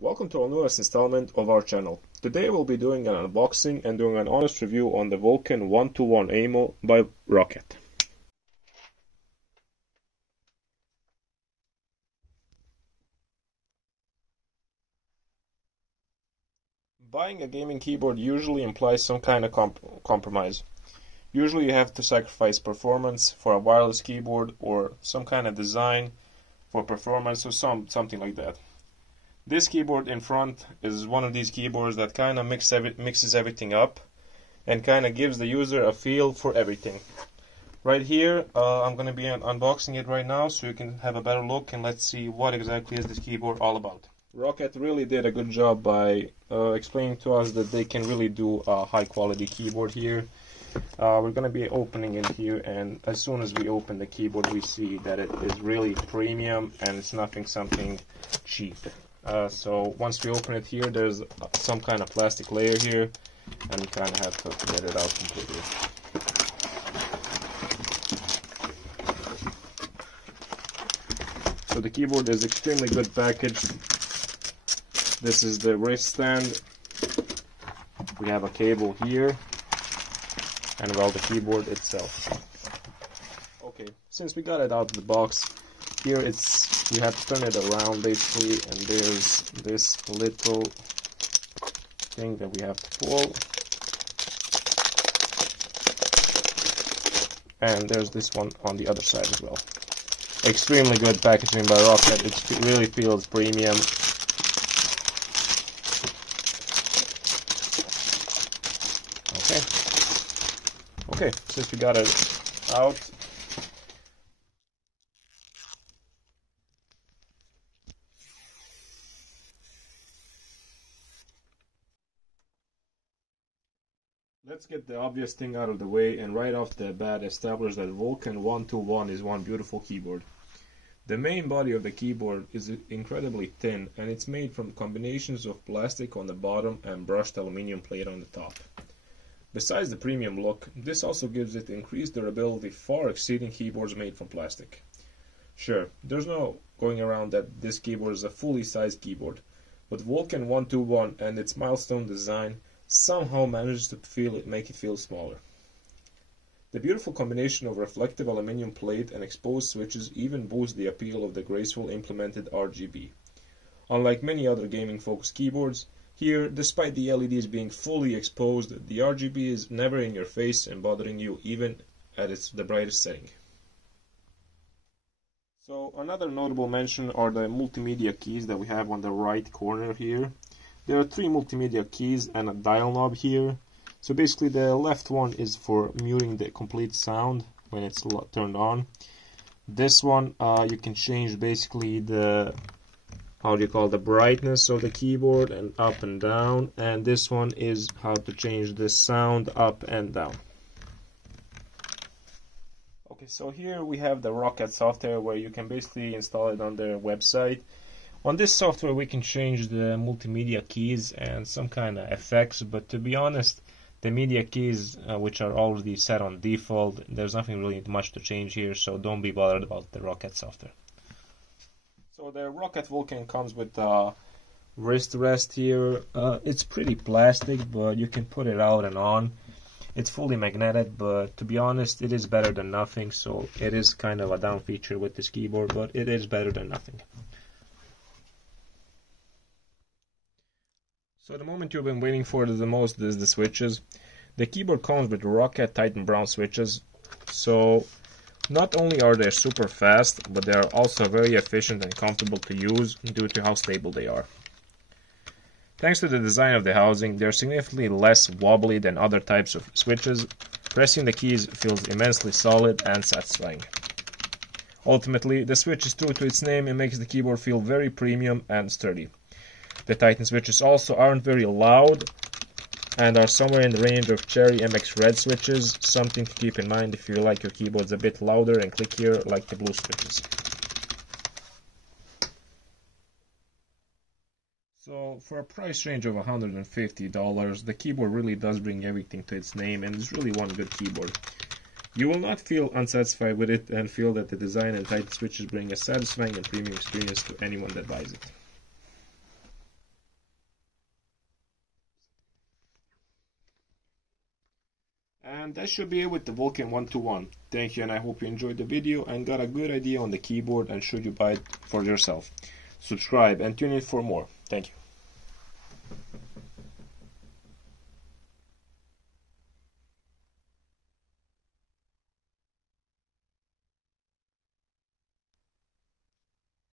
Welcome to our newest installment of our channel. Today we'll be doing an unboxing and doing an honest review on the VULKAN 1-to-1 AIMO by ROCCAT. Buying a gaming keyboard usually implies some kind of compromise. Usually you have to sacrifice performance for a wireless keyboard or some kind of design for performance or something like that. This keyboard in front is one of these keyboards that kind of mixes everything up and kind of gives the user a feel for everything. Right here, I'm going to be unboxing it right now so you can have a better look, and let's see what exactly is this keyboard all about. ROCCAT really did a good job by explaining to us that they can really do a high quality keyboard here. We're going to be opening it here, and as soon as we open the keyboard we see that it is really premium and it's something cheap. So once we open it here, there's some kind of plastic layer here, and we kind of have to get it out completely. So the keyboard is extremely good packaged. This is the wrist stand. We have a cable here, and well, the keyboard itself. Okay, since we got it out of the box, here you have to turn it around basically, and there's this little thing that we have to pull, and there's this one on the other side as well. Extremely good packaging by ROCCAT. It really feels premium. Okay, since we got it out, let's get the obvious thing out of the way and right off the bat establish that VULKAN 1-to-1 is one beautiful keyboard. The main body of the keyboard is incredibly thin, and it's made from combinations of plastic on the bottom and brushed aluminum plate on the top. Besides the premium look, this also gives it increased durability far exceeding keyboards made from plastic. Sure, there's no going around that this keyboard is a fully sized keyboard, but VULKAN 1-to-1 and its milestone design somehow manages to make it feel smaller. The beautiful combination of reflective aluminum plate and exposed switches even boosts the appeal of the graceful implemented RGB. Unlike many other gaming focused keyboards, here, despite the LEDs being fully exposed, the RGB is never in your face and bothering you even at the brightest setting. So another notable mention are the multimedia keys that we have on the right corner here. There are 3 multimedia keys and a dial knob here. So basically the left one is for muting the complete sound when it's turned on. This one you can change basically the brightness of the keyboard and up and down, and this one is how to change the sound up and down. Okay, so here we have the ROCCAT software where you can basically install it on their website. On this software we can change the multimedia keys and some kind of effects, but to be honest, the media keys which are already set on default, there's nothing really much to change here, so don't be bothered about the ROCCAT software. So the ROCCAT VULKAN comes with a wrist rest here. It's pretty plastic, but you can put it out and on. It's fully magnetic, but to be honest, it is better than nothing, so it is kind of a down feature with this keyboard, but it is better than nothing. So the moment you've been waiting for the most is the switches. The keyboard comes with ROCCAT Titan Brown switches, so not only are they super fast, but they are also very efficient and comfortable to use due to how stable they are. Thanks to the design of the housing, they are significantly less wobbly than other types of switches. Pressing the keys feels immensely solid and satisfying. Ultimately, the switch is true to its name and makes the keyboard feel very premium and sturdy. The Titan switches also aren't very loud and are somewhere in the range of Cherry MX Red switches, something to keep in mind if you like your keyboards a bit louder and clickier like the blue switches. So for a price range of $150, the keyboard really does bring everything to its name and is really one good keyboard. You will not feel unsatisfied with it and feel that the design and Titan switches bring a satisfying and premium experience to anyone that buys it. And that should be it with the Vulkan 121. Thank you, and I hope you enjoyed the video and got a good idea on the keyboard and should you buy it for yourself. Subscribe and tune in for more. Thank you.